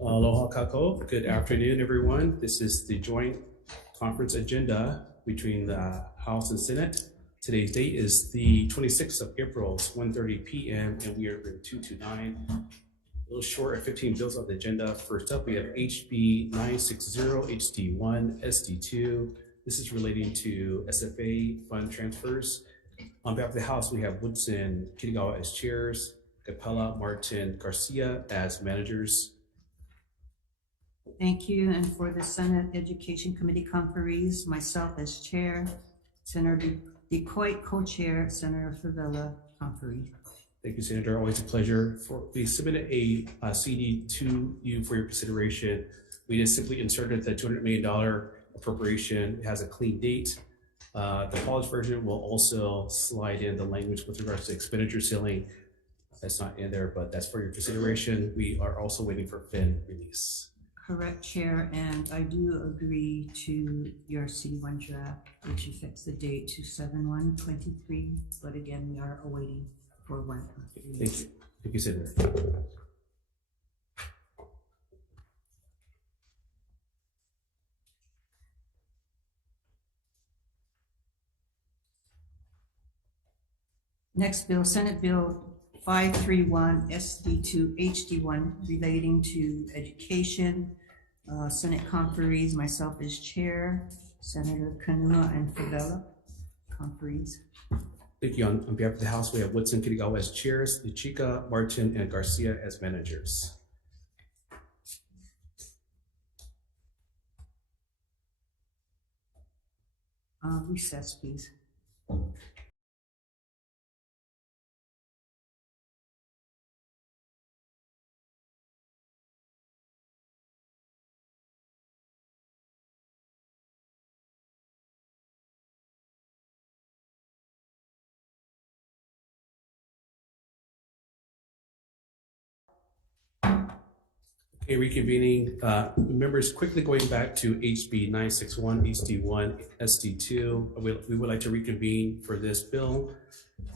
Aloha kako. Good afternoon, everyone. This is the joint conference agenda between the House and Senate. Today's date is the 26th of April, it's 1:30 p.m. and we are in 229. A little short of 15 bills on the agenda. First up, we have HB 960, HD1, SD2. This is relating to SFA fund transfers. On behalf of the House, we have Woodson, Kitagawa as chairs, Capella, Martin, Garcia as managers. Thank you. And for the Senate Education Committee conferees, myself as chair, Senator DeCoit co-chair, Senator Favela conferee. Thank you, Senator. Always a pleasure. We submitted a CD to you for your consideration. We just simply inserted the $200 million appropriation. It has a clean date. The college version will also slide in the language with regards to expenditure ceiling. That's not in there, but that's for your consideration. We are also waiting for fin release. Correct, Chair, and I do agree to your C1 draft, which affects the date to 7/1/23. But again, we are awaiting for one. Thank you. Thank you, Senator. Next bill, Senate Bill 531 SD2 HD1 relating to education. Senate conferees, myself as chair, Senator Kanua and Favela conferees. Thank you. On behalf of the House, we have Woodson, Kitagawa as chairs, Ichika, Martin, and Garcia as managers. Recess, please. Okay, reconvening. Members, quickly going back to HB 961, HD1, SD2. We would like to reconvene for this bill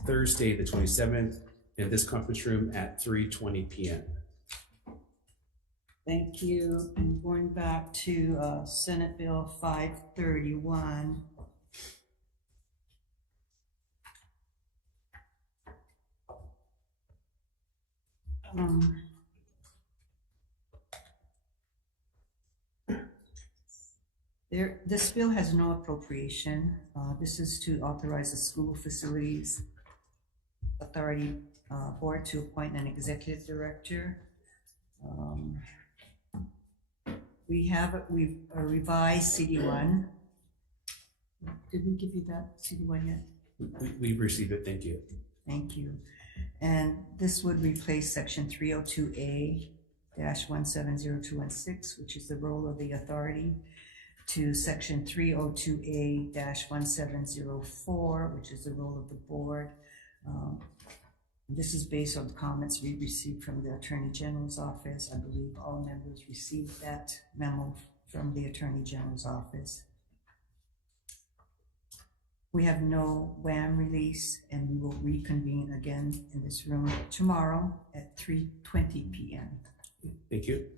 Thursday, the 27th, in this conference room at 3:20 p.m. Thank you. And going back to Senate Bill 531. This bill has no appropriation. This is to authorize the School Facilities Authority Board to appoint an executive director. We've a revised CD1. Did we give you that CD1 yet? We've received it. Thank you. Thank you. And this would replace section 302A-170216, which is the role of the authority, to section 302A-1704, which is the role of the board. This is based on comments we received from the Attorney General's office. I believe all members received that memo from the Attorney General's office. We have no WAM release, and we will reconvene again in this room tomorrow at 3:20 p.m. Thank you.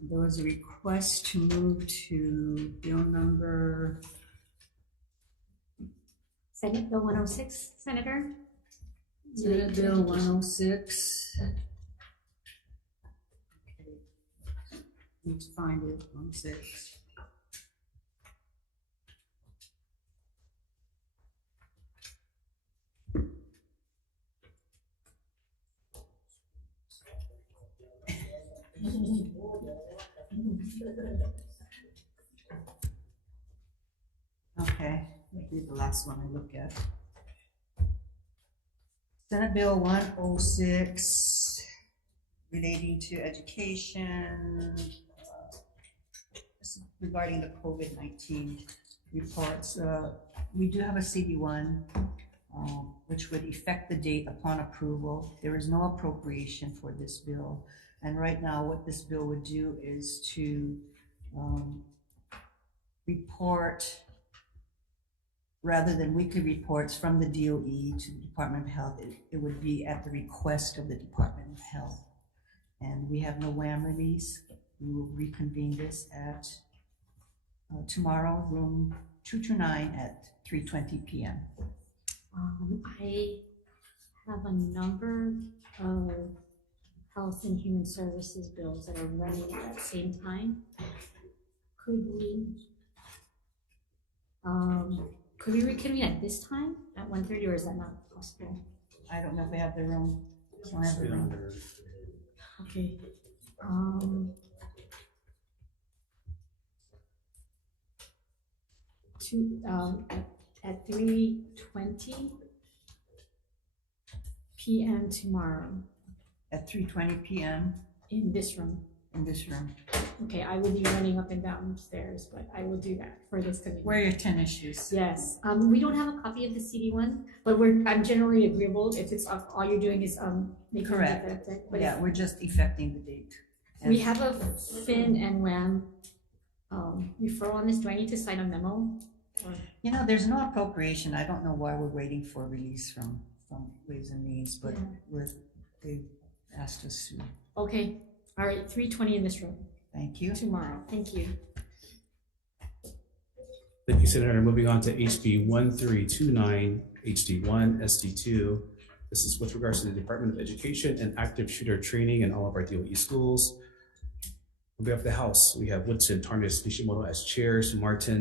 There was a request to move to bill number Senate Bill 106, Senator. Senate Bill 106. Okay. Need to find it. 106. Okay, that'll be the last one I look at. Senate Bill 106 relating to education, regarding the COVID-19 reports. We do have a CD1 which would effect the date upon approval. There is no appropriation for this bill. And right now what this bill would do is to report, rather than weekly reports from the DOE to the Department of Health, it would be at the request of the Department of Health. And we have no WAM release. We will reconvene this at tomorrow, room 229 at 3:20 p.m. I have a number of health and human services bills that are running at the same time. Could we reconvene at this time at 1:30, or is that not possible? I don't know if we have the room. Don't have the room. Okay. At 3:20 p.m. tomorrow At 3:20 p.m. in this room. in this room. Okay, I will be running up and downstairs, but I will do that for this committee. Where are your 10 issues? Yes, we don't have a copy of the CD one, but I'm generally agreeable if it's all you're doing is making Correct. it effective. But Yeah, we're just effecting the date. we have a FIN and WAM referral on this. Do I need to sign a memo? Or- You know, there's no appropriation. I don't know why we're waiting for a release from Ways and Means, but they asked us to. Okay, all right, 3:20 in this room Thank you. tomorrow. Thank you. Thank you, Senator. Moving on to HB 1329, HD1, SD2. This is with regards to the Department of Education and active shooter training in all of our DOE schools. On behalf of the House, we have Woodson, Tarnas, Nishimoto as chairs, Martin,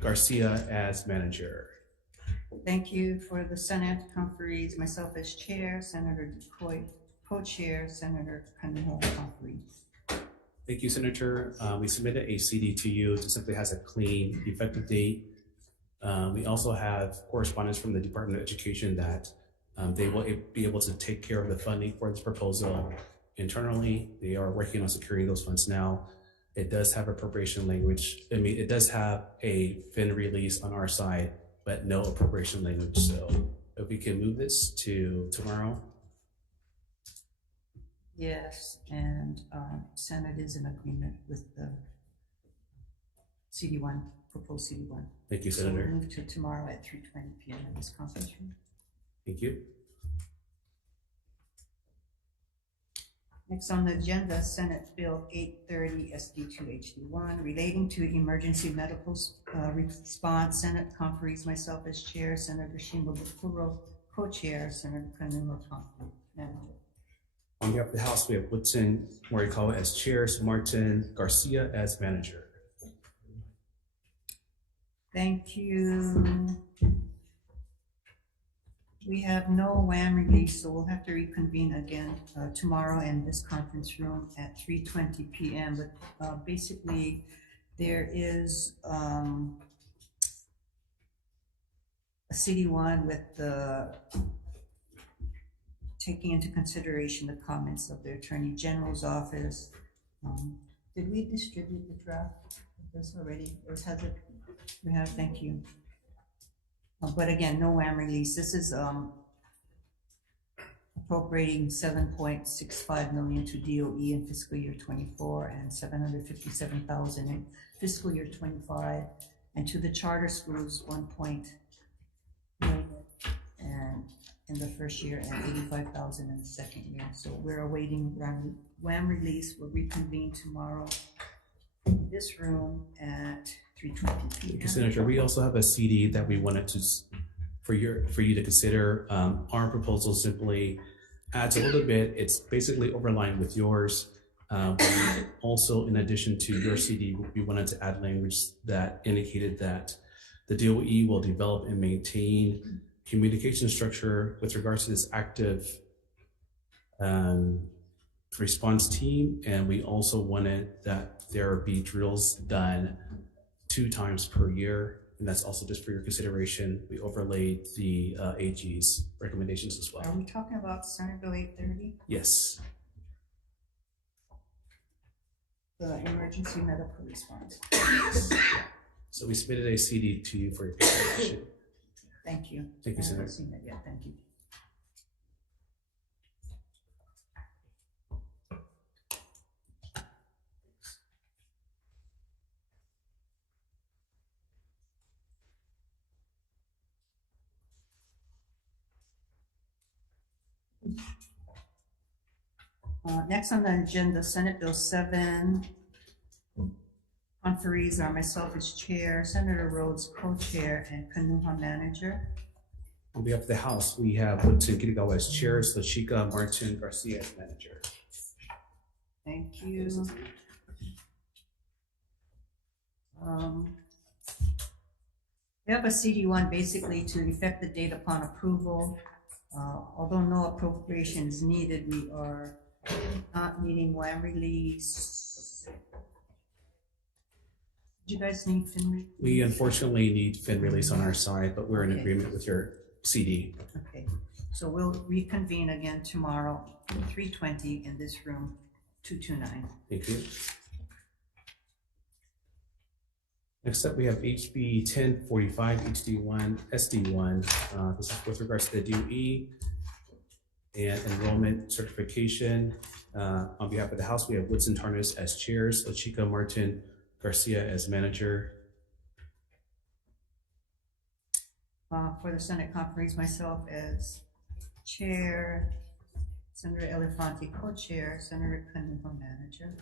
Garcia as manager. Thank you for the Senate conferees, myself as chair, Senator DeCoy, co-chair, Senator Kaniho Humphrey. Thank you, Senator. We submitted a CD to you. It simply has a clean effective date. We also have correspondence from the Department of Education that they will be able to take care of the funding for this proposal internally. They are working on securing those funds now. It does have appropriation language. I mean, it does have a FIN release on our side, but no appropriation language. So if we can move this to tomorrow. Yes, and Senate is in agreement with the CD1, proposed CD1. Thank you, So we'll Senator. move to tomorrow at 3:20 p.m. in this conference room. Thank you. Next on the agenda, Senate Bill 830 SD2 HD1 relating to emergency medical response. Senate conferees, myself as chair, Senator Shimabukuro co-chair, Senator Kanuma manager. On behalf of the House, we have Woodson Morikawa as chairs, Martin Garcia as manager. Thank you. We have no WAM release, so we'll have to reconvene again tomorrow in this conference room at 3:20 p.m. But basically, there is a CD1 with the taking into consideration the comments of the Attorney General's office. Did we distribute the draft of this already, or has it? We have, thank you. But again, no WAM release. This is appropriating $7.65 million to DOE in fiscal year 24 and $757,000 in fiscal year 25, and to the charter schools $1 million and in the first year and $85,000 in the second year. So we're awaiting WAM release. We'll reconvene tomorrow in this room at 3:20 Thank you, p.m. Senator. We also have a CD that we wanted to, for you to consider. Our proposal simply adds a little bit. It's basically overlined with yours. We also, in addition to your CD, we wanted to add language that indicated that the DOE will develop and maintain communication structure with regards to this active response team. And we also wanted that there be drills done 2 times per year. And that's also just for your consideration. We overlaid the AG's recommendations as Are well. we talking about Senate Bill 830, Yes. the emergency medical response? So we submitted a CD to you for your consideration. Thank you. Thank you, I haven't Senator. seen that yet. Thank you. Next on the agenda, Senate Bill 7. Conferees are myself as chair, Senator Rhodes co-chair, and Kanuha manager. On behalf of the House, we have Woodson Kitagawa as chair, Lashika Martin Garcia as manager. Thank you. We have a CD1 basically to effect the date upon approval. Although no appropriation is needed, we are not needing WAM release. Do you guys need fin release? We unfortunately need fin release on our side, but we're in Okay. agreement with your CD. Okay, so we'll reconvene again tomorrow, 3:20 in this room, 229. Thank you. Next up, we have HB 1045 HD1 SD1. This is with regards to the DOE and enrollment certification. On behalf of the House, we have Woodson Tarnas as chairs, Lachika Martin Garcia as manager. For the Senate conference, myself as chair, Senator Elefante co-chair, Senator Kanuha manager.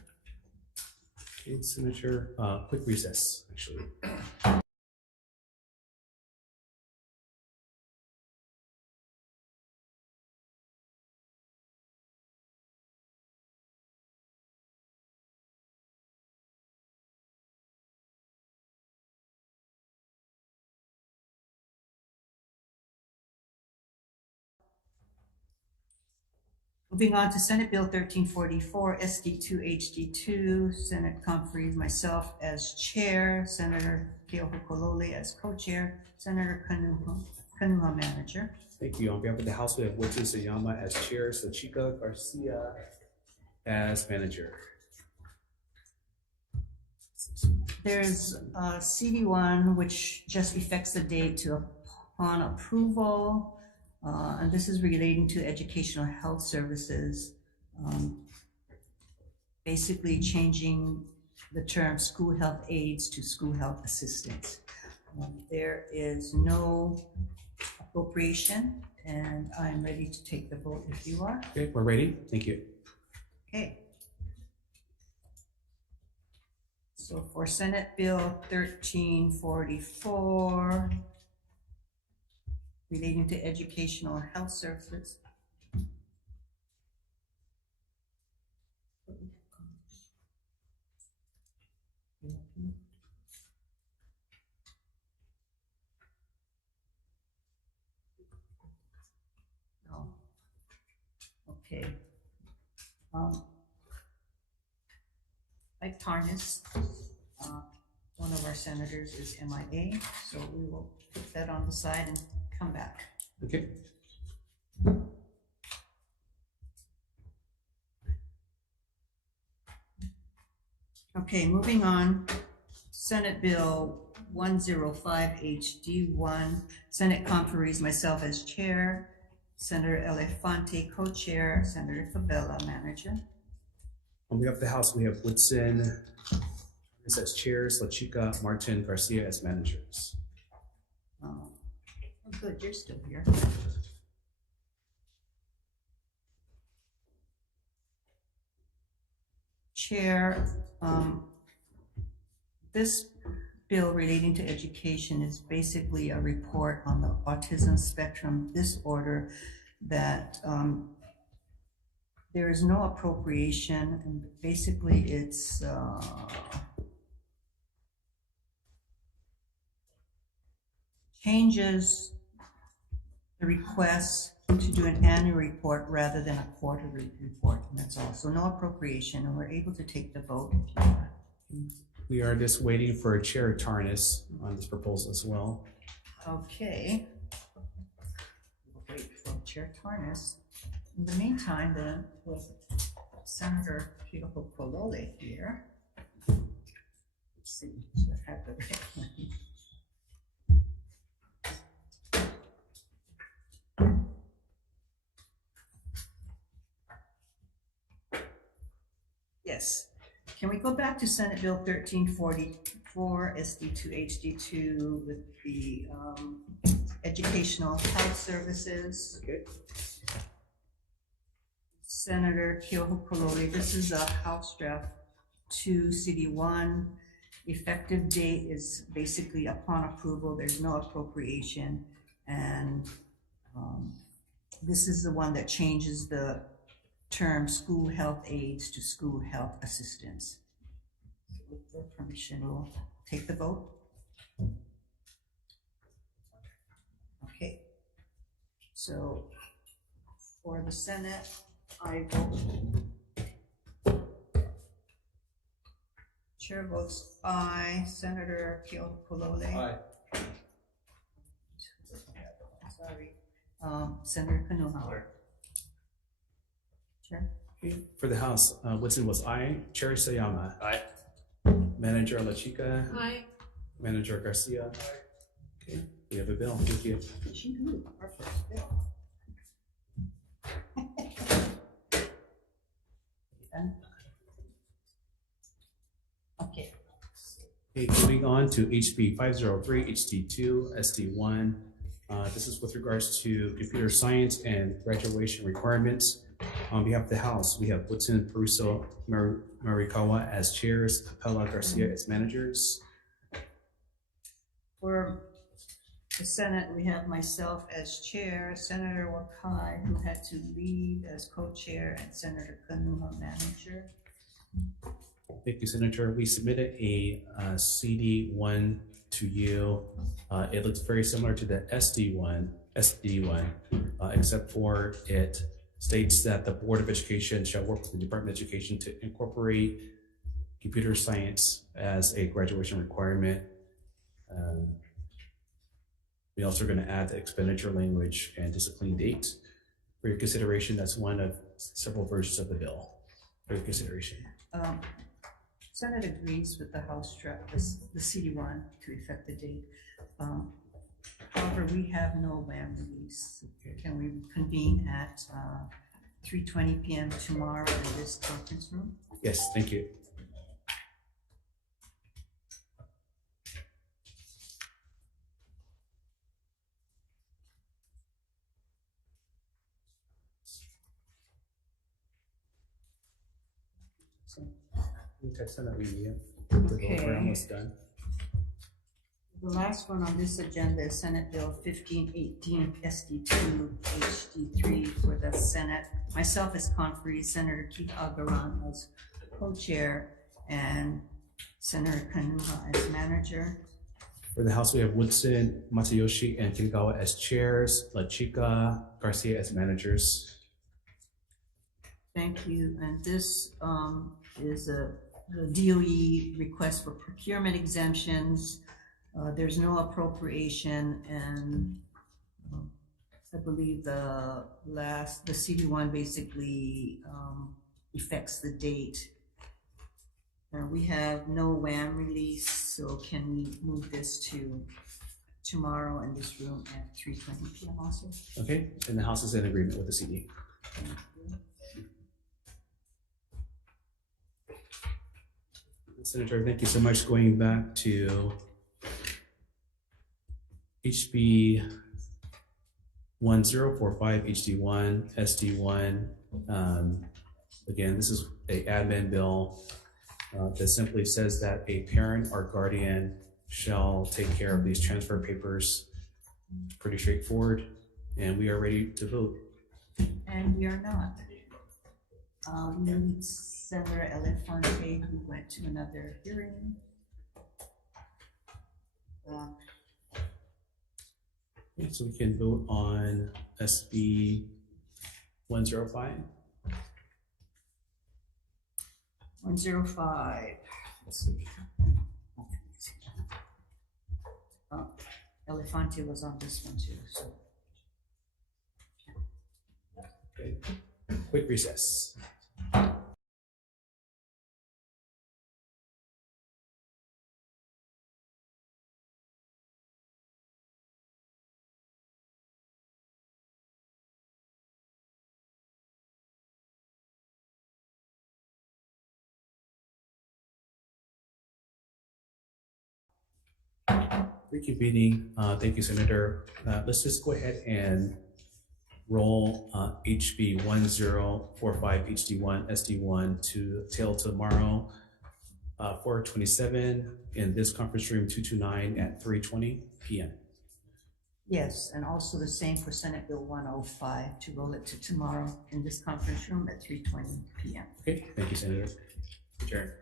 Okay, Senator, quick recess, actually. Moving on to Senate Bill 1344, SD2 HD2, Senate conference, myself as chair, Senator Keohokolole as co-chair, Senator Kanuha manager. Thank you. On behalf of the House, we have Woodson Sayama as chair, Lachika Garcia as manager. There's CD1, which just effects the date to upon approval. And this is relating to educational health services, basically changing the term school health aides to school health assistants. There is no appropriation, and I'm ready to take the vote if you are. Okay, we're ready. Thank you. Okay. So for Senate Bill 1344, relating to educational health services. No. Okay. Like Tarnas, one of our senators is MIA, so we will put that on the side and come back. Okay. Okay, moving on. Senate Bill 105 HD1, Senate conferees, myself as chair, Senator Elefante co-chair, Senator Fabella manager. On behalf of the House, we have Woodson as chairs, Lachika Martin Garcia as managers. Oh, good, you're still here. Chair, this bill relating to education is basically a report on the autism spectrum disorder that there is no appropriation, and basically it's changes the request to do an annual report rather than a quarterly report, and that's all. So no appropriation, and we're able to take the vote. We are just waiting for Chair Tarnas on this proposal as well. Okay. We'll wait for Chair Tarnas. In the meantime, then, with Senator Keohokolole here. Let's see, so I have the right one. Yes. Can we go back to Senate Bill 1344, SD2 HD2 with the educational health services? Okay. Senator Keohopolole. This is a House Draft 2, City 1. Effective date is basically upon approval. There's no appropriation. And this is the one that changes the term school health aides to school health assistants. With your permission, we'll take the vote. Okay. So for the Senate, I vote. Chair votes aye. Senator Keohopolole. Aye. Sorry. Senator Kanuha. Chair. Okay. For the House, Woodson was aye. Chair Sayama. Aye. Manager La Chica. Aye. Manager Garcia. Okay, we have a bill. Thank you. She knew our first bill. Okay. Okay, moving on to HB 503, HD2, SD1. This is with regards to computer science and graduation requirements. On behalf of the House, we have Woodson, Peruso, Marikawa as chairs, Capella, Garcia as managers. For the Senate, we have myself as chair, Senator Wakai, who had to leave as co-chair, and Senator Kanuha, manager. Thank you, Senator. We submitted a CD1 to you. It looks very similar to the SD1, except for it states that the Board of Education shall work with the Department of Education to incorporate computer science as a graduation requirement. We also are going to add the expenditure language and discipline date for your consideration. That's one of several versions of the bill for your consideration. Senate agrees with the House draft, the CD1 to effect the date. However, we have no WAM release. Can we convene at 3:20 p.m. tomorrow in this conference room? Yes, thank you. Text on that media. We're almost done. The last one on this agenda is Senate Bill 1518 SD2 HD3 for the Senate. Myself as conferee, Senator Keith Agaran as co-chair, and Senator Kanuha as manager. For the House, we have Woodson, Masayoshi, and Kinagawa as chairs, La Chica, Garcia as managers. Thank you. And this is the DOE request for procurement exemptions. There's no appropriation, and I believe the CD1 basically affects the date. We have no WAM release, so can we move this to tomorrow in this room at 3:20 p.m. also? Okay, and the House is in agreement with the CD. Thank you. Senator, thank you so much. Going back to HB 1045 HD1 SD1. Again, this is a admin bill that simply says that a parent or guardian shall take care of these transfer papers. Pretty straightforward, and we are ready to vote. And we are not. Senator Elefante, who went to another hearing. Okay, so we can vote on SB 105. 105. Let's see. Elefante was on this one too, so. Okay. Quick recess. Reconvening. Thank you, Senator. Let's just go ahead and roll HB 1045 HD1 SD1 to till tomorrow 4/27 in this conference room 229 at 3:20 p.m. Yes, and also the same for Senate Bill 105 to roll it to tomorrow in this conference room at 3:20 p.m. Okay, thank you, Senator. Adjourn.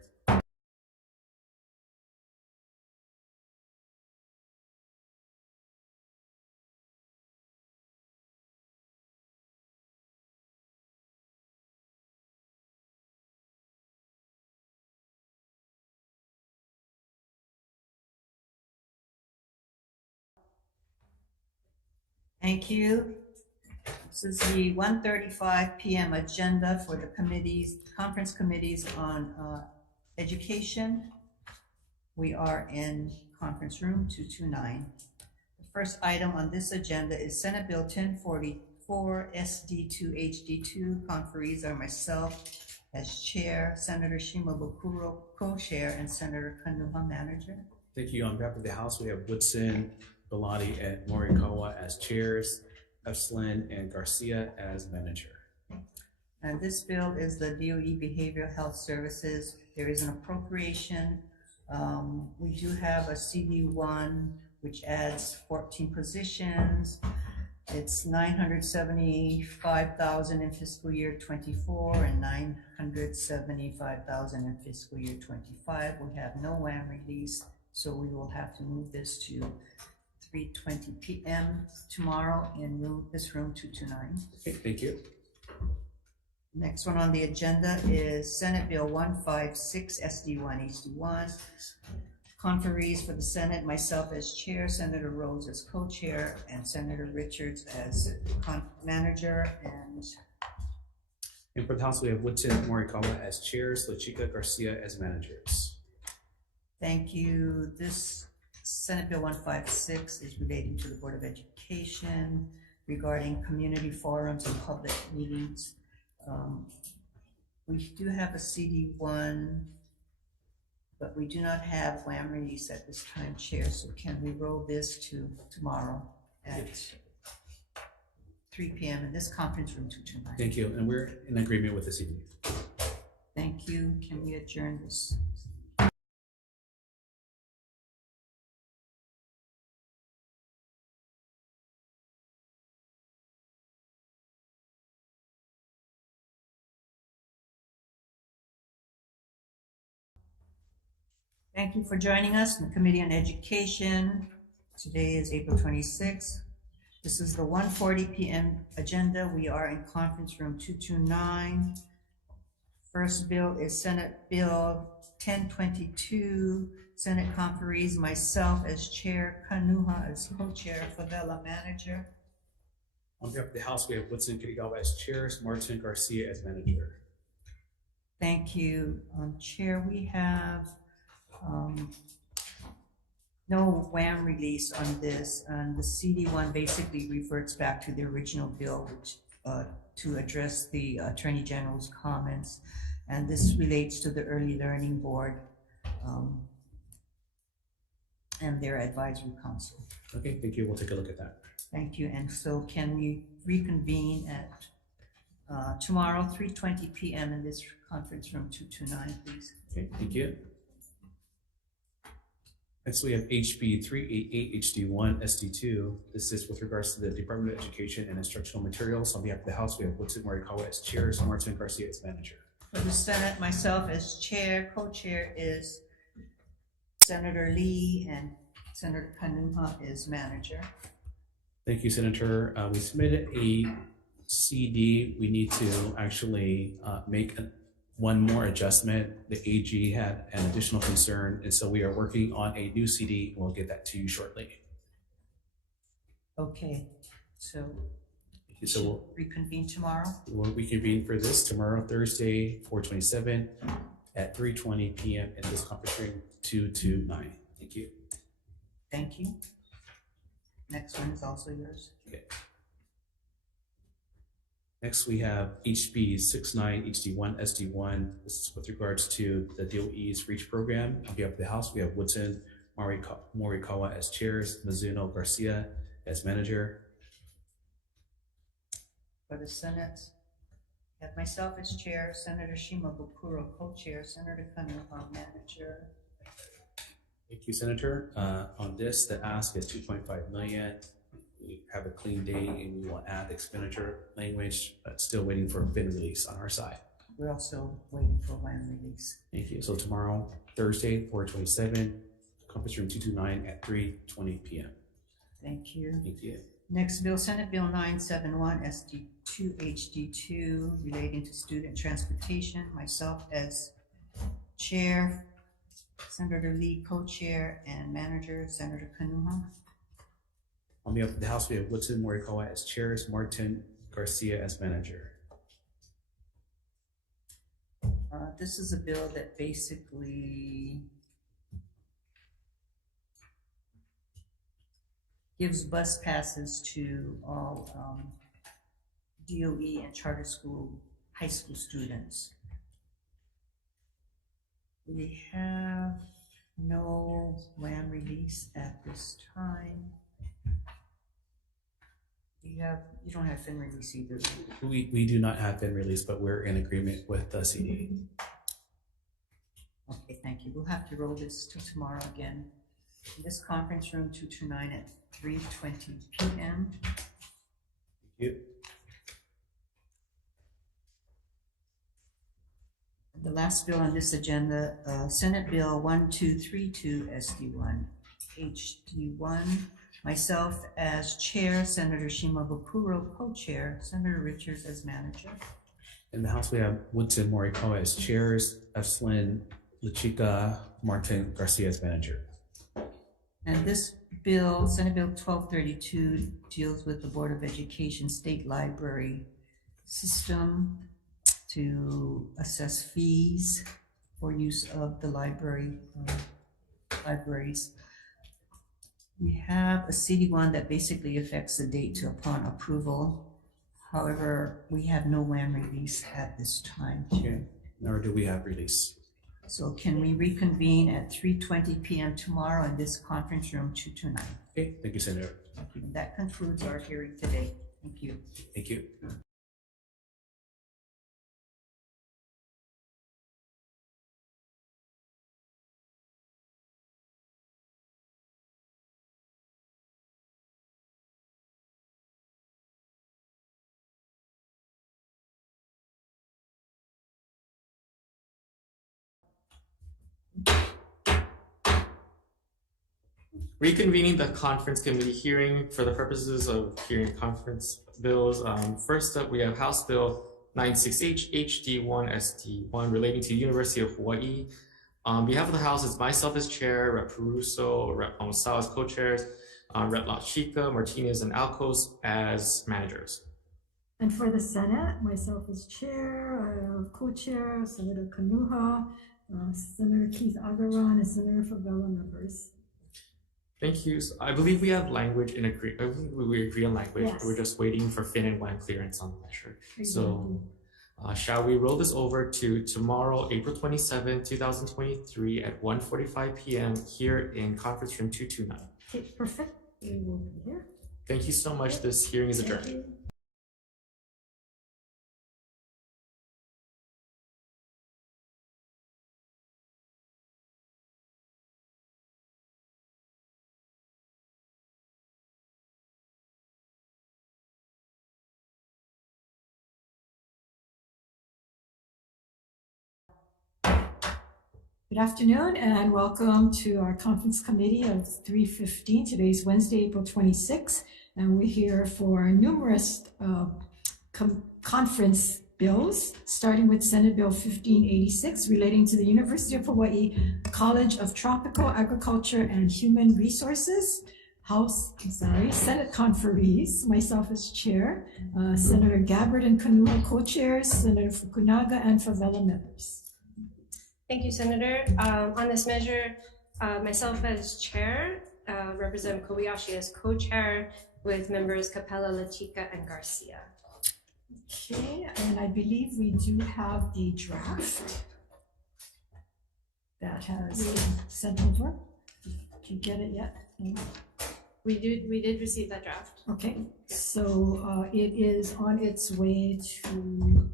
Thank you. This is the 1:35 p.m. agenda for the committees, conference committees on education. We are in conference room 229. The first item on this agenda is Senate Bill 1044 SD2 HD2. Conferees are myself as chair, Senator Shimabukuro co-chair, and Senator Kanuha manager. Thank you. On behalf of the House, we have Woodson, Bellotti, and Morikawa as chairs, Efslin and Garcia as manager. And this bill is the DOE Behavioral Health Services. There is an appropriation. We do have a CD1, which adds 14 positions. It's $975,000 in fiscal year 24 and $975,000 in fiscal year 25. We have no WAM release, so we will have to move this to 3:20 p.m. tomorrow in this room 229. Okay, thank you. Next one on the agenda is Senate Bill 156 SD1 HD1. Conferees for the Senate, myself as chair, Senator Rhodes as co-chair, and Senator Richards as manager. And for the House, we have Woodson, Morikawa as chairs, Lachika, Garcia as managers. Thank you. This Senate Bill 156 is relating to the Board of Education regarding community forums and public meetings. We do have a CD1, but we do not have WAM release at this time, Chair, so can we roll this to tomorrow at 3 p.m. in this conference room 229? Thank you, and we're in agreement with this evening. Thank you. Can we adjourn this? Thank you for joining us in the Committee on Education. Today is April 26th. This is the 1:40 p.m. agenda. We are in conference room 229. First bill is Senate Bill 1022. Senate conferees, myself as chair, Kanuha as co-chair, Favela manager. On behalf of the House, we have Woodson, Kirigawa as chairs, Martin, Garcia as manager. Thank you. Chair, we have no WAM release on this, and the CD1 basically reverts back to the original bill, which to address the Attorney General's comments, and this relates to the Early Learning Board and their advisory council. Okay, thank you. We'll take a look at that. Thank you. And so can we reconvene at tomorrow, 3:20 p.m. in this conference room 229, please? Okay, thank you. Next, we have HB 388 HD1 SD2. This is with regards to the Department of Education and Instructional Materials. On behalf of the House, we have Woodson, Morikawa as chairs, Martin, Garcia as manager. For the Senate, myself as chair, co-chair is Senator Lee, and Senator Kanuha is manager. Thank you, Senator. We submitted a CD. We need to actually make one more adjustment. The AG had an additional concern, and so we are working on a new CD. We'll get that to you shortly. Okay, so So reconvene tomorrow? we'll reconvene for this tomorrow, Thursday, 4/27 at 3:20 p.m. in this conference room 229. Thank you. Thank you. Next one is also yours. Okay. Next, we have HB 69 HD1 SD1. This is with regards to the DOE's REACH program. On behalf of the House, we have Woodson, Morikawa as chairs, Mizuno Garcia as manager. For the Senate, I have myself as chair, Senator Shimabukuro co-chair, Senator Kanuha manager. Thank you, Senator. On this, the ask is 2.5 million. We have a clean date and we will add expenditure language, but still waiting for a fin release on our side. We're also waiting for WAM release. Thank you. So tomorrow, Thursday, 4/27, conference room 229 at 3:20 p.m. Thank you. Thank you. Next bill, Senate Bill 971 SD2 HD2 relating to student transportation. Myself as chair, Senator Lee co-chair, and manager Senator Kanuha. On behalf of the House, we have Woodson Morikawa as chair, Martin Garcia as manager. This is a bill that basically gives bus passes to all DOE and charter school, high school students. We have no WAM release at this time. You don't have fin release either. We do not have been released, but we're in agreement with the CD. Okay, thank you. We'll have to roll this to tomorrow again. This conference room 229 at 3:20 p.m. Thank you. The last bill on this agenda, Senate Bill 1232 SD1 HD1. Myself as chair, Senator Shimabukuro co-chair, Senator Richards as manager. In the House, we have Woodson Morikawa as chairs, Efslin Lachika, Martin Garcia as manager. And this bill, Senate Bill 1232, deals with the Board of Education State Library system to assess fees for use of the libraries. We have a CD1 that basically affects the date to upon approval. However, we have no WAM release at this time. Okay. Nor do we have release. So can we reconvene at 3:20 p.m. tomorrow in this conference room 229? Okay, thank you, Senator. That concludes our hearing today. Thank you. Thank you. Reconvening the conference committee hearing for the purposes of hearing conference bills. First up, we have House Bill 96H HD1 SD1 relating to University of Hawaii. On behalf of the House, it's myself as chair, Rep. Peruso, Rep. Palmasal as co-chairs, Rep. Lachika, Martinez, and Alcos as managers. And for the Senate, myself as chair, co-chair, Senator Kanuha, Senator Keith Agaran, and Senator Favela members. Thank you. So I believe we have language in agree. I believe we agree on language. Yes. We're just waiting for Fin and WAM clearance on the measure. Exactly. So shall we roll this over to tomorrow, April 27, 2023 at 1:45 p.m. here in conference room 229. Okay, perfect. We will be here. Thank you so much. This hearing is Thank adjourned. you. Good afternoon and welcome to our conference committee of 3:15. Today's Wednesday, April 26th, and we're here for numerous conference bills, starting with Senate Bill 1586 relating to the University of Hawaii College of Tropical Agriculture and Human Resources. Senate conferees, myself as chair, Senator Gabbard and Kanuha co-chairs, Senator Fukunaga and Favela members. Thank you, Senator. On this measure, myself as chair, Representative Kobayashi as co-chair, with members Capella, Lachika, and Garcia. Okay, and I believe we do have the draft that has been sent over. Did you get it yet? We did receive that draft. Okay, so it is on its way to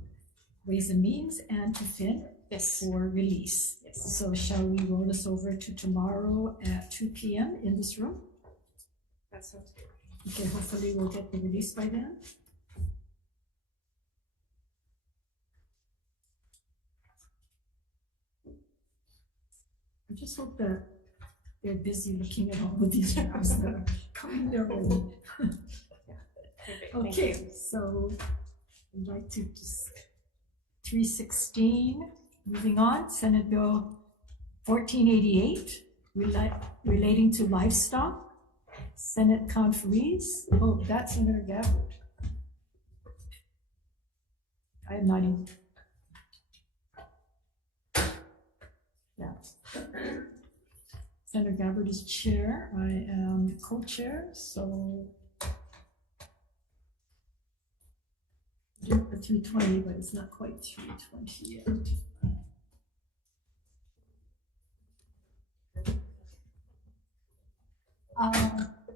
Ways and Means and to Finn Yes. for release. Yes. So shall we roll this over to tomorrow at 2 p.m. in this room? That sounds good. Okay, hopefully we'll get the release by then. I just hope that they're busy looking at all of these drafts that are coming their way. Perfect. Thank Okay, you. so I'd like to just 316, moving on, Senate Bill 1488, relating to livestock. Senate conferees, oh, that's Senator Gabbard. I am not even. Yeah. Senator Gabbard is chair, I am co-chair, so do the 320, but it's not quite 320 yet.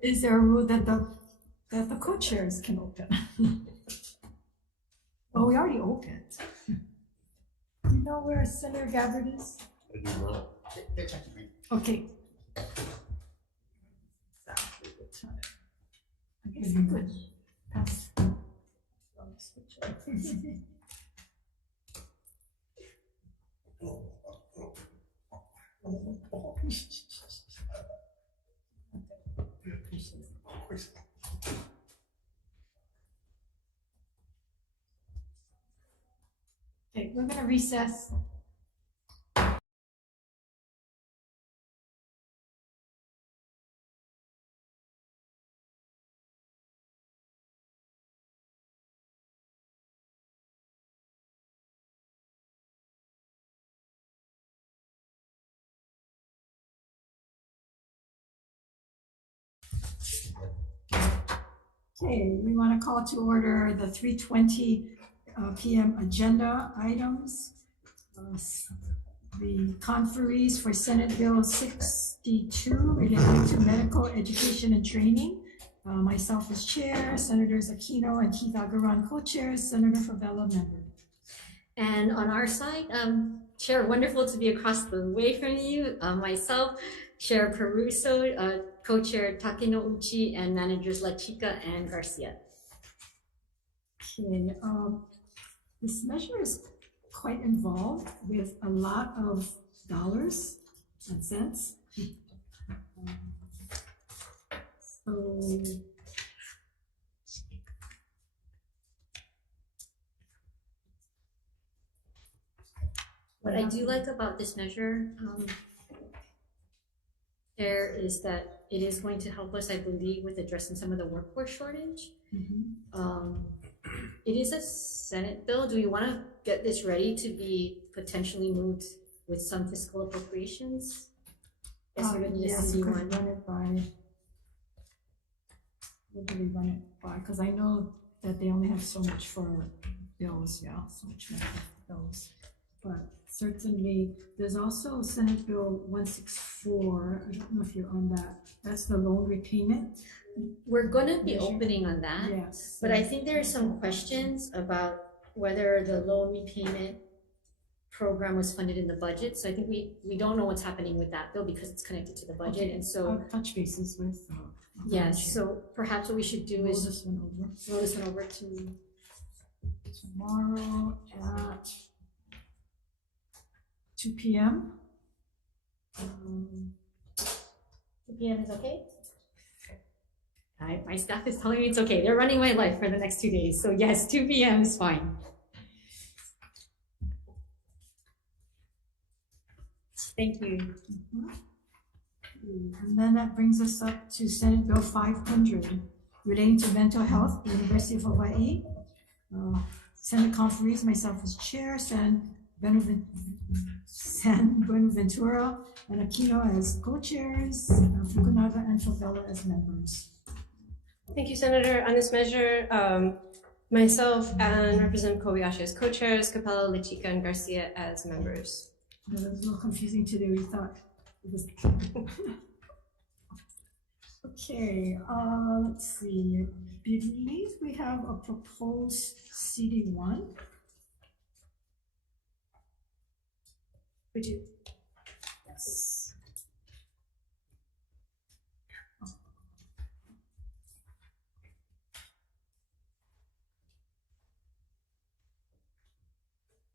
Is there a rule that the co-chairs can open? Well, we already opened. You know where Senator Gabbard is? I do not. They're checking me. Okay. Exactly the time. I guess we could pass. Okay, we're gonna recess. Okay, we want to call to order the 3:20 p.m. agenda items. The conferees for Senate Bill 62 related to medical education and training. Myself as chair, Senators Aquino and Keith Agaran co-chairs, Senator Favela member. And on our side, Chair, wonderful to be across the way from you. Myself, Chair Peruso, Co-Chair Takenouchi, and Managers La Chica and Garcia. Okay, this measure is quite involved with a lot of dollars and cents. So What I do like about this measure, Chair, is that it is going to help us, I believe, with addressing some of the workforce shortage. It is a Senate bill. Do we want to get this ready to be potentially moved with some fiscal appropriations? Yes, we're going to need a yes, we CD1. could run it by. What do we run it by? Because I know that they only have so much for bills, yeah, so much money for bills. But certainly, there's also Senate Bill 164. I don't know if you're on that. That's the loan repayment. We're going to be Measure. opening on that. Yes. But I think there are some questions about whether the loan repayment program was funded in the budget. So I think we don't know what's happening with that bill because it's connected to the budget. Okay. And so, I'll touch bases with. yes, so perhaps what we should do roll is this one over. roll this one over to, Tomorrow at 2 p.m. 2 p.m. is okay? My staff is telling me it's okay. They're running my life for the next 2 days. So yes, 2 p.m. is fine. Thank you. And then that brings us up to Senate Bill 500 relating to mental health, University of Hawaii. Senate conferees, myself as chair, San Buenaventura and Aquino as co-chairs, Fukunaga and Favela as members. Thank you, Senator. On this measure, myself and Representative Kobayashi as co-chairs, Capella, Lechica, and Garcia as members. It was a little confusing today, we thought. It was Okay, let's see. Believe we have a proposed CD1. We do. Yes.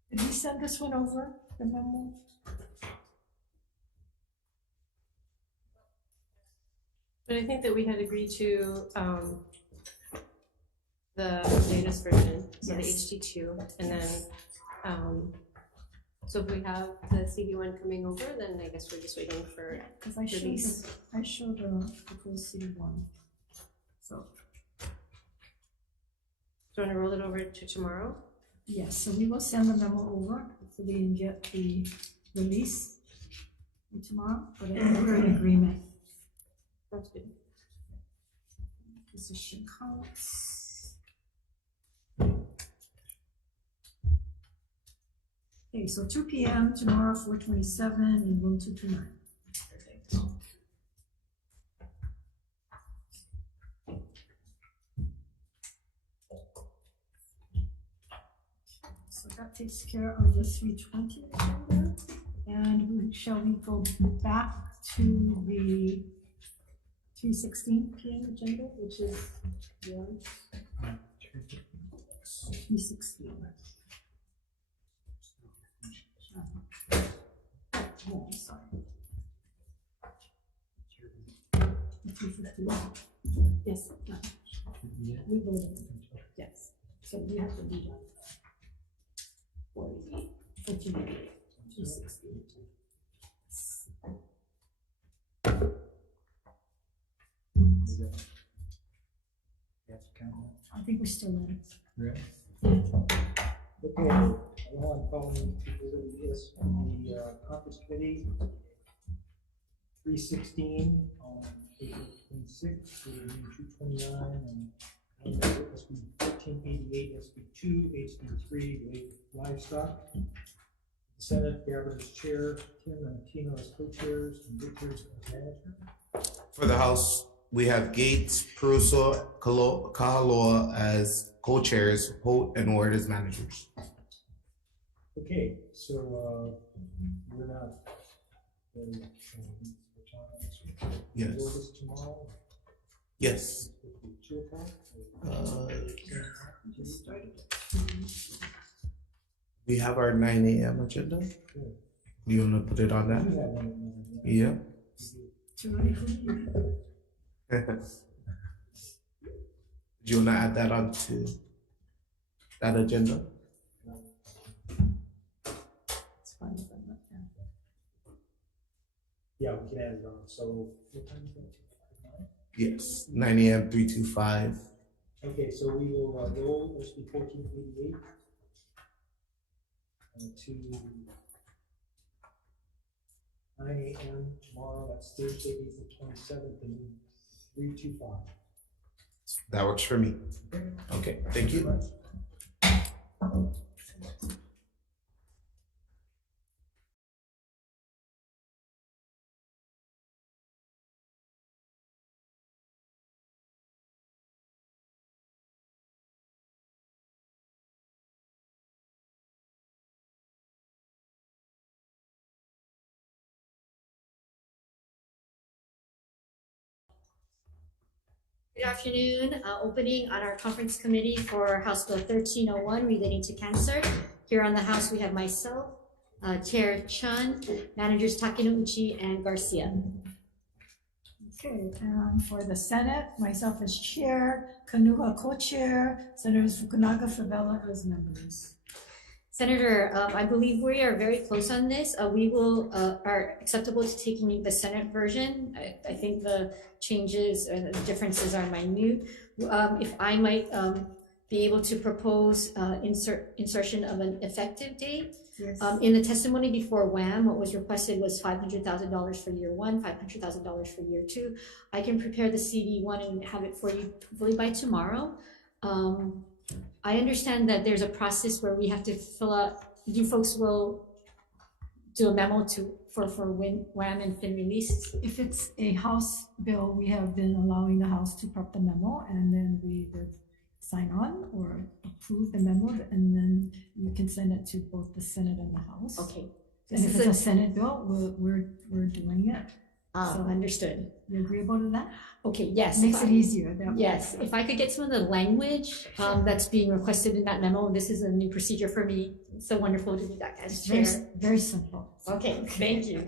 Did we send this one over, the memo? But I think that we had agreed to the latest version, so the Yes. HD2, and then so if we have the CD1 coming over, then I guess we're just waiting for Because release. I showed the proposed CD1. So, Do you want to roll it over to tomorrow? yes, so we will send the memo over so they can get the release tomorrow, but I think we're in agreement. That's good. Position counts. Okay, so 2 p.m. tomorrow, 427 in room 229. Perfect. So that takes care of the 320 agenda. And shall we go back to the 3:16 p.m. agenda, which is 3:16. Oh, I'm sorry. 3:51. Yes, done. We voted. Yes, so we have to be done. 48, 1488, 3:16. I think we're still in. Okay, I want to call people to this on the conference committee. 3:16 on April 26th, 229, and SB 1488, SB 2, HB 3, livestock. The Senate, Gabbard as chair, Tim and Tino as co-chairs, and Richards as manager. For the House, we have Gates, Peruso, Kahaloa as co-chairs, Holt and Ward as managers. Okay, so we're not. Yes. Will this tomorrow? Yes. 2 o'clock? We have our 9 a.m. agenda. You want to put it on We that? have one. Yeah. Too many. Do you want to add that onto that agenda? It's fine if I'm not there. Yeah, we can add it on, so what time is that? Yes. 9 a.m. 325. Okay, so we will roll SB 1488 to 9 a.m. tomorrow, that's Thursday, April 27th, and 325. That works for me. Okay. Thank you. Good afternoon. Opening on our conference committee for House Bill 1301 relating to cancer. Here on the House, we have myself, Chair Chun, Managers Takinouchi and Garcia. Okay, and for the Senate, myself as chair, Kanuha co-chair, Senators Fukunaga, Favela as members. Senator, I believe we are very close on this. We will are acceptable to taking the Senate version. I think the changes and the differences are minute. If I might be able to propose insertion of an effective date. Yes. In the testimony before WHAM, what was requested was $500,000 for year one, $500,000 for year two. I can prepare the CD1 and have it for you hopefully by tomorrow. I understand that there's a process where we have to fill out, you folks will do a memo to WAM and fin release? If it's a House bill, we have been allowing the House to prep the memo, and then we either sign on or approve the memo, and then you can send it to both the Senate and the House. Okay. And if it's a Senate bill, we're doing it. So- Understood. You agreeable to that? Okay, yes. Makes if it I- easier. Yes, if I could get some of the language that's being requested in that memo, this is a new procedure for me. It's so wonderful to do that as It's chair. very simple. Okay, thank you.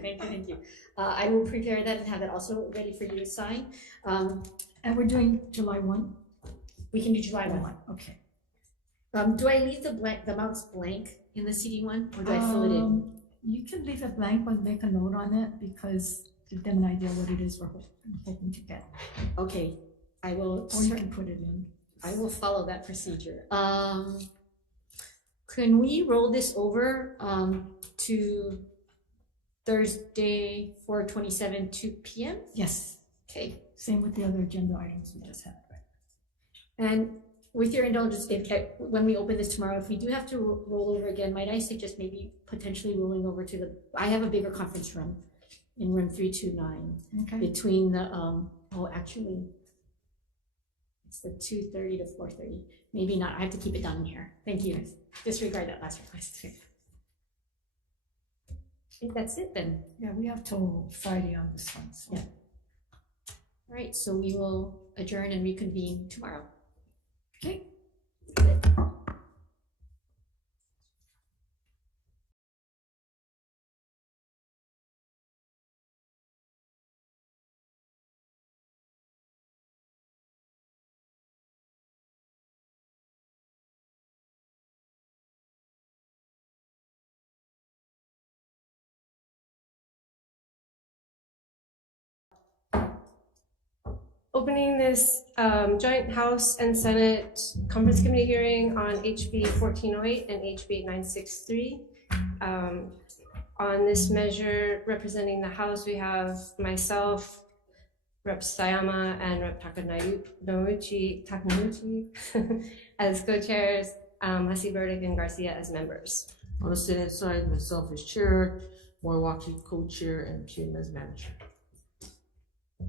I will prepare that and have that also ready for you to sign. And we're doing July 1? We can do July 1. Okay. Do I leave the amounts blank in the CD one, or do I fill it in? You can leave it blank, but make a note on it because give them an idea what it is we're hoping to get. Okay, I will. Or you can put it in. I will follow that procedure. Can we roll this over to Thursday, 4/27, 2 p.m.? Yes, Okay. same with the other agenda items we just had. And with your indulgence, when we open this tomorrow, if we do have to roll over again, might I suggest maybe potentially rolling over to I have a bigger conference room in room 329 Okay. between the, actually, it's the 2:30 to 4:30. Maybe not, I have to keep it down in here. Thank you. Disregard that last request. I think that's it then. Yeah, we have till Friday on this one. So. Yeah. All right, so we will adjourn and reconvene tomorrow. Okay. Opening this joint House and Senate Conference Committee hearing on HB 1408 and HB 963. On this measure, representing the House, we have myself, Rep. Sayama, and Rep. Takanouchi as co-chairs, Hasi Burdick and Garcia as members. On the Senate side, myself as chair, Moriwaki co-chair, and Kim as manager.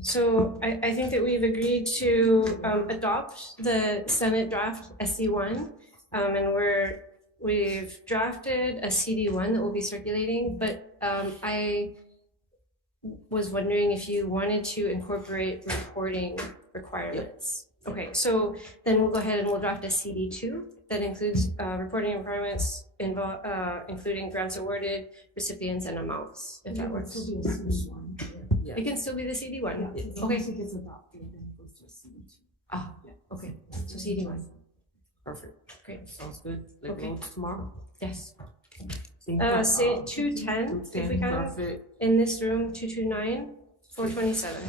So I think that we've agreed to adopt the Senate draft SC1, and we've drafted a CD1 that will be circulating, but I was wondering if you wanted to incorporate reporting requirements. Yep. Okay, so then we'll go ahead and we'll draft a CD2 that includes reporting requirements including grants awarded, recipients, and amounts, if that works. Yeah. It can still be the CD1. Yeah. Okay. Once it gets adopted, then it goes to a CD2. Ah, yeah. Okay. So CD1. Perfect. Great. Sounds good. Like Okay. votes tomorrow. Yes. Same Say 210 if we can. Perfect. In this room, 229, 427.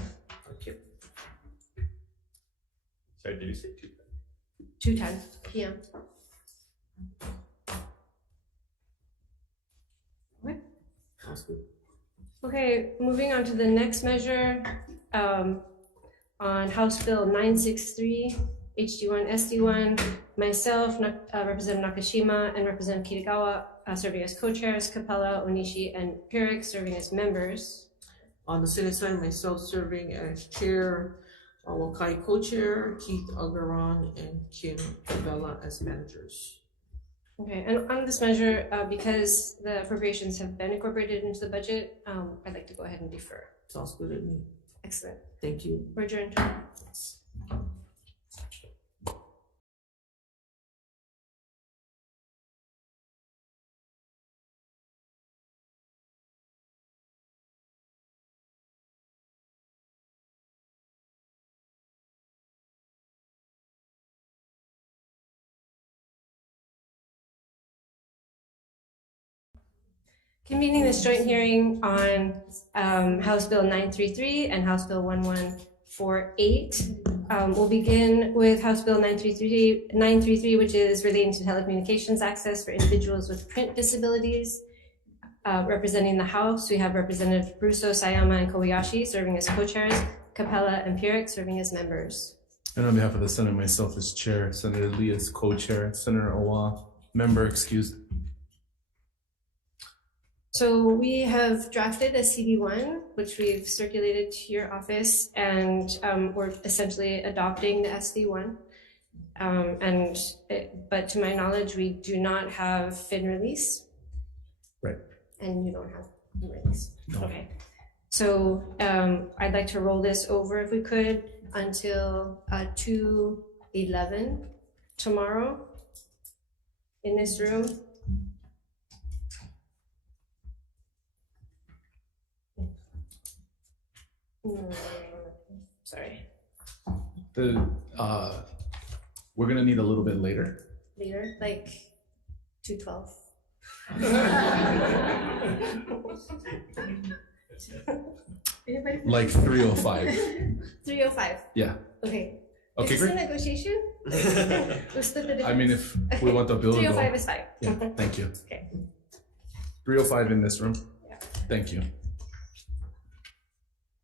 Okay. Sorry, did you say 2:10 p.m. Sounds good. Okay, moving on to the next measure on House Bill 963, HD1, SD1. Myself, Representative Nakashima, and Representative Kitagawa serving as co-chairs, Capella, Onishi, and Pirik serving as members. On the Senate side, myself serving as chair, Wakai co-chair, Keith Agaran, and Kim Bella as managers. Okay, and on this measure, because the appropriations have been incorporated into the budget, I'd like to go ahead and defer. Sounds good at me. Excellent. Thank you. We're adjourned. Convening this joint hearing on House Bill 933 and House Bill 1148. We'll begin with House Bill 933, which is relating to telecommunications access for individuals with print disabilities. Representing the House, we have Representative Russo, Sayama, and Kobayashi serving as co-chairs, Capella and Pirik serving as members. And on behalf of the Senate, myself as chair, Senator Lee as co-chair, Senator Owa, member excused. So we have drafted a CD1, which we've circulated to your office, and we're essentially adopting the SD1. But to my knowledge, we do not have fin release. Right. And you don't have fin release. No. Okay. So I'd like to roll this over, if we could, until 2:11 tomorrow in this room. Sorry. We're gonna need a little bit later. Later, like 2:12. Anybody? Like 3:05. 3:05. Yeah. Okay. Okay, Is this a great. negotiation? We'll split the difference. I mean, if we want the bill to 3:05 go. is fine. Yeah, thank you. Okay. 3:05 in this room. Yeah. Thank you.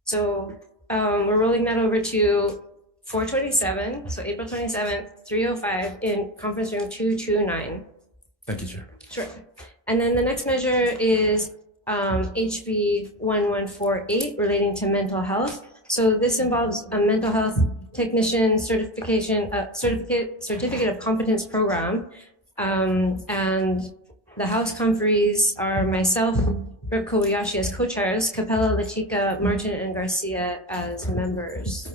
So we're rolling that over to 4/27, so April 27th, 3:05 in conference room 229. Thank you, Chair. Sure. And then the next measure is HB 1148 relating to mental health. So this involves a mental health technician certificate of competence program. And the House conferees are myself, Rep. Kobayashi as co-chairs, Capella, Lachica, Martin, and Garcia as members.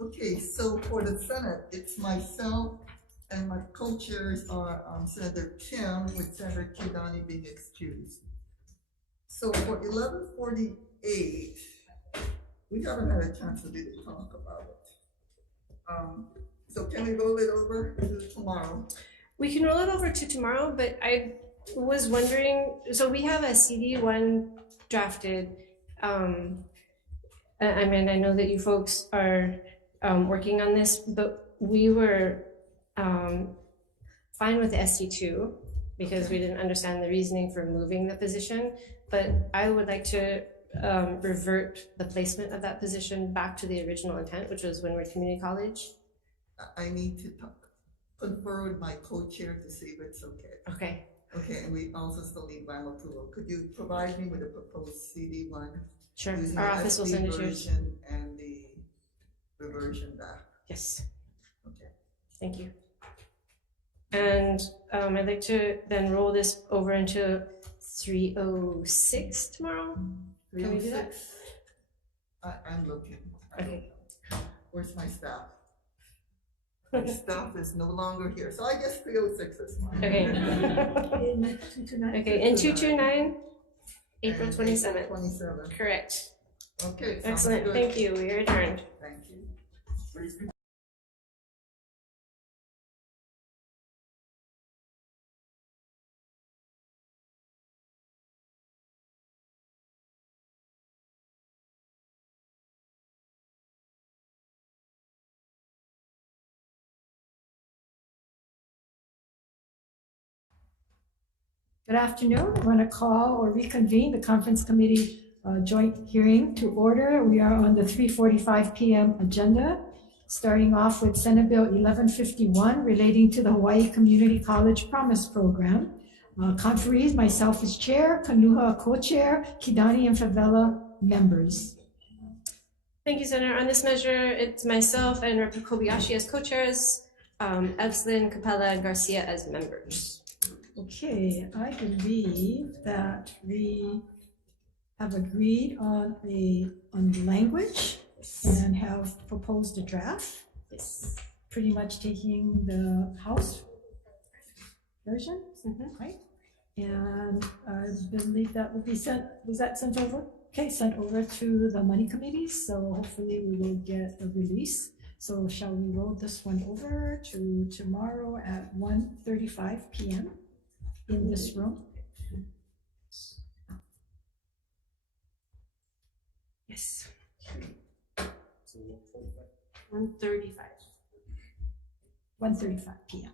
Okay, so for the Senate, it's myself and my co-chairs are Senator Kim with Senator Kidani being excused. So for 1148, we haven't had a chance to really talk about it. So can we roll it over to tomorrow? We can roll it over to tomorrow, but I was wondering, so we have a CD1 drafted. I mean, I know that you folks are working on this, but we were fine with the SD2 because we didn't understand the reasoning for moving the position. But I would like to revert the placement of that position back to the original intent, which was Windward Community College. I need to confer with my co-chair to see if it's okay. Okay. Okay, and we also still need RAM approval. Could you provide me with a proposed CD1? Sure. Using Our the office will SD send it to you. version and the reversion back. Yes. Okay. Thank you. And I'd like to then roll this over into 3:06 tomorrow. Can we do that? 306? I'm looking. Okay. Where's my staff? My staff is no longer here, so I guess 306 is fine. Okay. In 229? Okay, in 229, April And 27th. 27. Correct. Okay. sounds Excellent. good. Thank you. We are adjourned. Thank you. Good afternoon. We're going to call or reconvene the conference committee joint hearing to order. We are on the 3:45 p.m. agenda, starting off with Senate Bill 1151 relating to the Hawaii Community College Promise Program. Conferees, myself as chair, Kanuha co-chair, Kidani and Favela members. Thank you, Senator. On this measure, it's myself and Rep. Kobayashi as co-chairs, Evelyn, Capella, and Garcia as members. Okay, I believe that we have agreed on the language and have proposed a draft. Yes. Pretty much taking the House version, right? And I believe that will be sent, was that sent over? Okay, sent over to the money committee, so hopefully we will get a release. So shall we roll this one over to tomorrow at 1:35 p.m. in this room? Yes. 1:35. 1:35 p.m.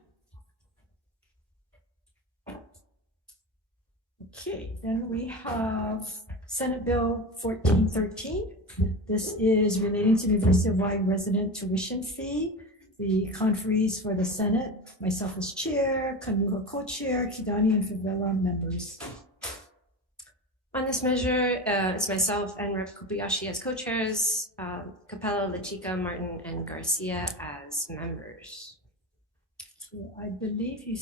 Okay, then we have Senate Bill 1413. This is relating to the University of Hawaii resident tuition fee. The conferees for the Senate, myself as chair, Kanuha co-chair, Kidani and Favela members. On this measure, it's myself and Rep. Kobayashi as co-chairs, Capella, La Chica, Martin, and Garcia as members. So I believe you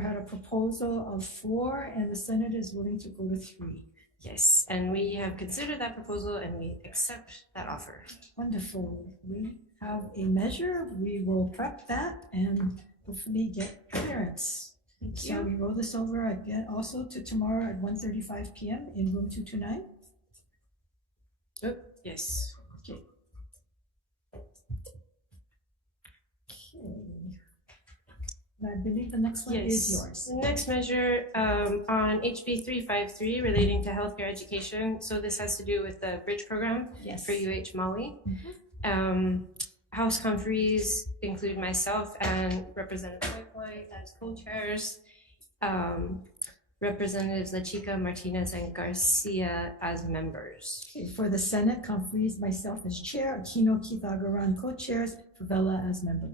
had a proposal of 4 and the Senate is willing to go to 3. Yes, and we have considered that proposal and we accept that offer. Wonderful. We have a measure. We will prep that and hopefully get clearance. Thank So we roll this over again also to tomorrow at 1:35 p.m. in room 229. Yes. Okay. And I believe the next one is yours. The next measure on HB 353 relating to healthcare education. So this has to do with the bridge program Yes. for UH Maui. Mhm. House conferees include myself and Representative Poipoi as co-chairs, Representatives La Chica, Martinez, and Garcia as members. Okay, for the Senate, conferees, myself as chair, Aquino, Keith Agaran co-chairs, Favela as member.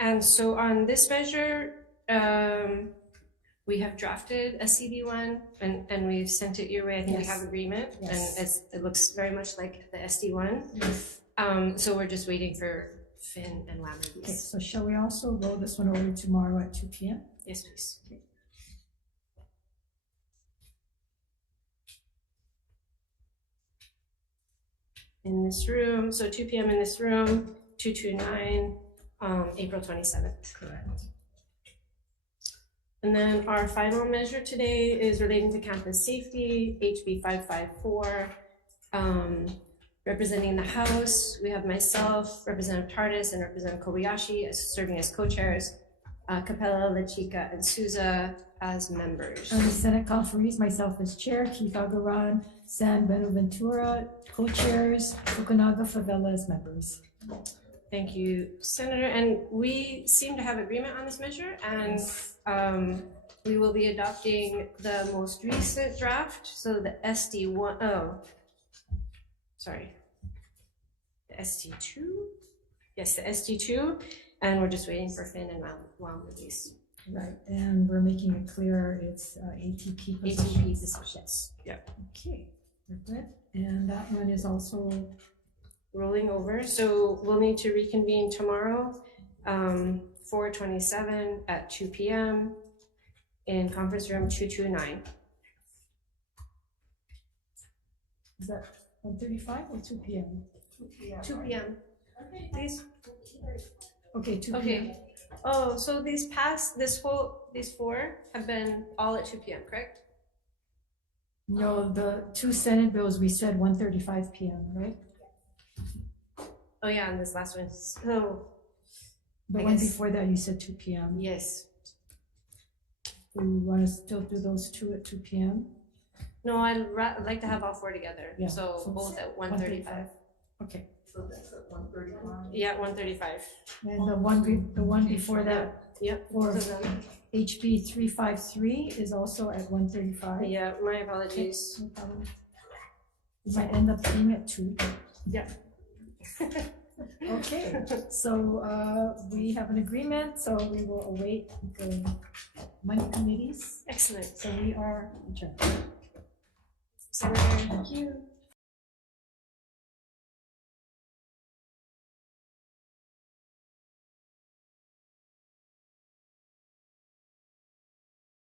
And so on this measure, we have drafted a CD1 and we've sent it your way. I think we Yes. have agreement Yes. and it looks very much like the SD1. Yes. So we're just waiting for Finn and Lamb Okay, release. so shall we also roll this one over tomorrow at 2 p.m.? Yes, please. In this room, so 2 p.m. in this room, 229, April 27th. Correct. And then our final measure today is relating to campus safety, HB 554. Representing the House, we have myself, Representative Tardis, and Representative Kobayashi as serving as co-chairs, Capella, La Chica, and Souza as members. And the Senate conferees, myself as chair, Keith Agaran, San Benaventura, co-chairs, Fukunaga, Favela as members. Thank you, Senator. And we seem to have agreement on this measure, and we will be adopting the most recent draft. So the SD1, the ST2? Yes, the ST2. And we're just waiting for Finn and Lam release. Right, and we're making it clear it's ATP positions. ATP positions. Yeah. Okay, we're good. And that one is also Rolling over. So we'll need to reconvene tomorrow, 4/27 at 2 p.m. in conference room 229. is that 1:35 or 2 p.m.? 2 p.m. Please. Okay, 2 p.m. Okay. Oh, so these 4 have been all at 2 p.m., correct? No, the 2 Senate bills, we said 1:35 p.m., right? Oh yeah, and this last one. So The I one guess- before that, you said 2 p.m. yes. Do you want to still do those 2 at 2 p.m.? No, I'd like to have all 4 together. Yeah, So so both at 1:35. Okay, So that's at 1:35. Yeah, 1:35. and the one before that, Yep. for So then, HB 353 is also at 1:35. yeah, my apologies. No problem. You might end up being at 2. Yeah. Okay, so we have an agreement, so we will await the money committees. Excellent. So we are adjourned. Senator. Thank you.